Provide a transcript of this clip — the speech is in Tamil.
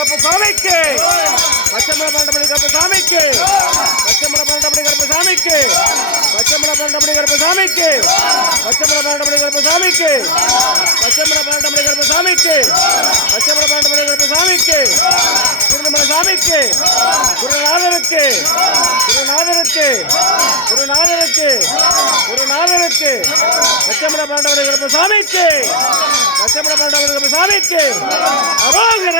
கருப்பசாமிக்கு பச்சைமலை பன்னெண்டபடி கருப்பசாமிக்கு பச்சைமலை பன்னெண்டபடி கருப்பசாமிக்கு பச்சைமலை பன்னெண்டபடி கருப்பசாமிக்கு பச்சைமலை பன்னெண்டபடி கருப்பசாமிக்கு பச்சைமலை பன்னெண்டபடி கருப்பசாமிக்கு பச்சைமலை பன்னெண்டபடி கருப்பசாமிக்கு திருமலை சாமிக்கு குருநாதருக்கு குருநாதருக்கு குருநாதருக்கு குருநாதருக்கு பச்சைமலை பன்னெண்டபடி கருப்பசாமிக்கு பச்சைமலை பன்னெண்டபடி கருப்பசாமிக்கு அரோகர